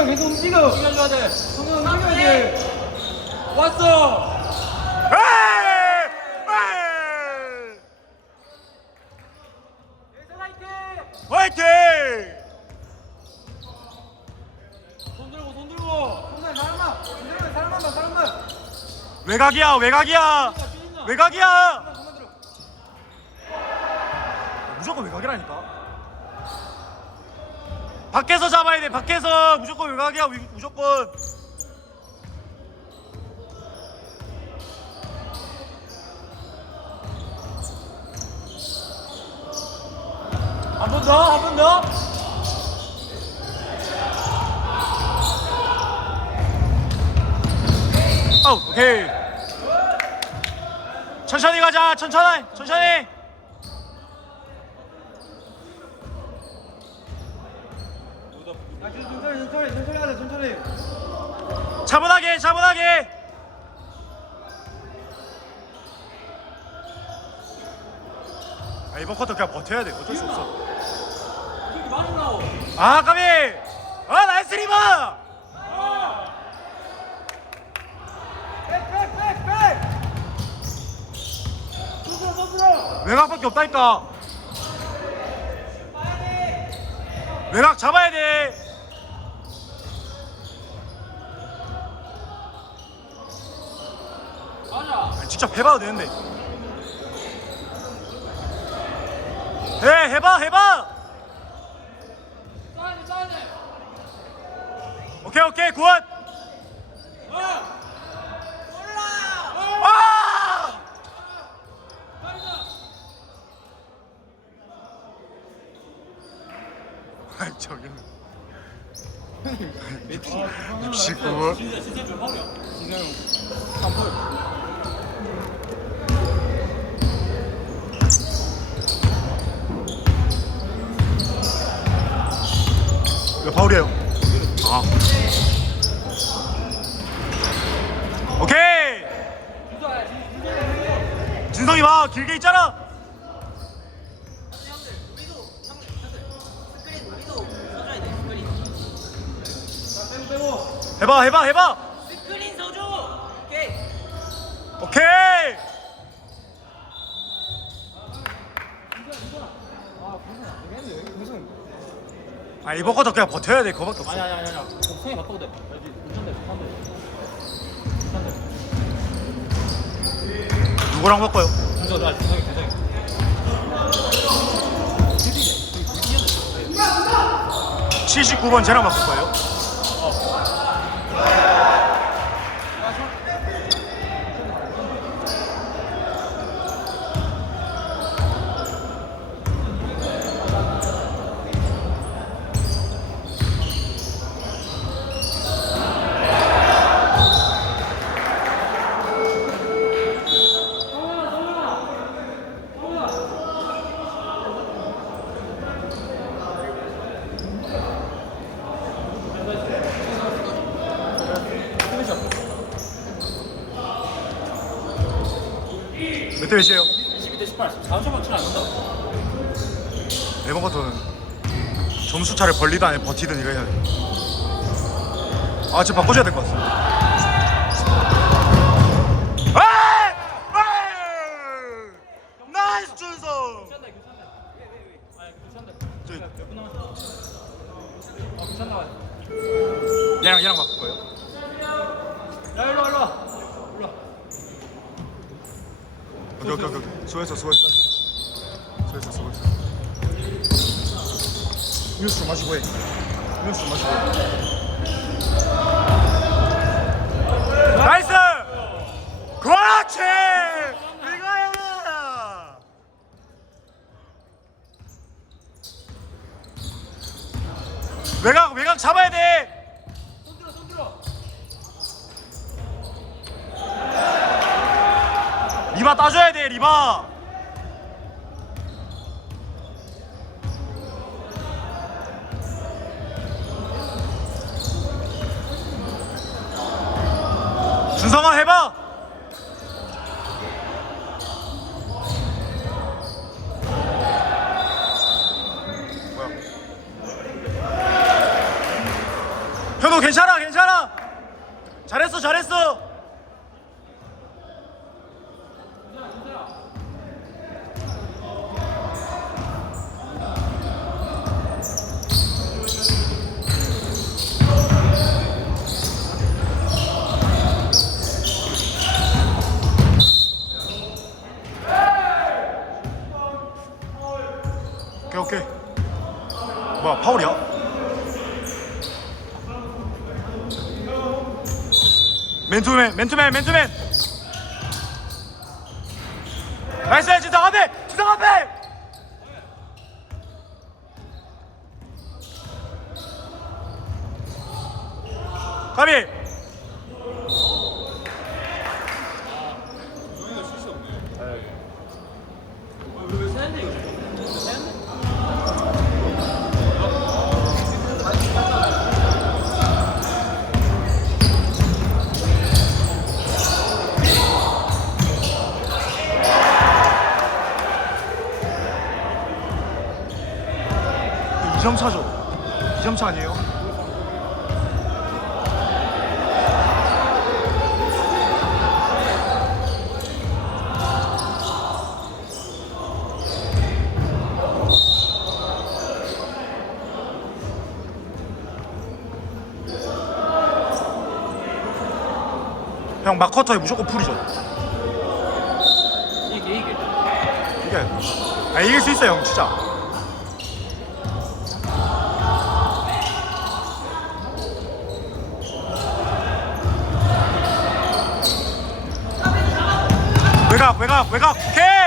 움직여 계속 움직여 움직여줘야 돼. 성현 움직여야 돼 왔어. 에이! 에이! 화이팅! 손 들고 손 들고. 성현 사람만 사람만 사람만 사람만 외곽이야 외곽이야. 외곽이야 그만 무조건 외곽이라니까 밖에서 잡아야 돼. 밖에서 무조건 외곽이야. 위- 무조건. 한 번 더, 한 번 더. 어 오케이. 천천히 가자. 천천히 천천히 아 천천히 천천히 천천히 하자 천천히. 차분하게 차분하게. 아 이번 쿼터 그냥 버텨야 돼. 어쩔 수 없어. 이렇게 많이 나오. 아 까비! 아 나이스 리버! 외곽밖에 없다니까. 외곽 잡아야 돼 맞아. 아니, 진짜 해봐도 되는데 해 해봐 해봐. 오케이 오케이 굿 어. 아! 저기 69분 진짜 진짜 좀 허려. 이거 파울이에요 아 오케이. 진성이 봐 길게 있잖아. 해봐 해봐 해봐 스크린 서줘. 오케이. 오케이 아 이번 것도 그냥 버텨야 돼 그거밖에 없어 아니 아니 아니 아니. 복성이 바꿔도 돼. 알지? 괜찮대, 괜찮대. 괜찮대. 누구랑 바꿔요? 진짜 나 진성이 괜찮아. 79번 쟤랑 바꿀 거예요? 대 몇이에요? 22대 18. 4점만 치안 된다. 이번 것도는 점수 차를 벌리든 아니 버티든 이거 해야 돼. 아 지금 바꿔줘야 될 것 같아. 에이! 에이! 나이스 준성. 괜찮다, 괜찮다. 아니, 괜찮다. 저기 몇 분 남았어? 어, 괜찮다. 얘랑 얘랑 바꿀 거예요? 오케이. 수고했어 수고했어. 수고했어 수고했어. 음료수 좀 마시고 해. 음료수 좀 마시고 해. 나이스! 그렇지! 이거야! 외곽 외곽 잡아야 돼. 손 들어, 손 들어. 리바 따줘야 돼 리바. 준성아 해봐. 현우 괜찮아 괜찮아 잘했어 잘했어 뭐야 파울이야? 맨투맨 맨투맨 맨투맨 나이스 지상 앞에 지상 앞에 가비 왜 세는데 이거? 2점 차죠? 2점 차 아니에요? 형 마커터에 무조건 풀이죠 이게 이게 이게 아 이길 수 있어요 형 진짜 외곽 외곽 외곽. 오케이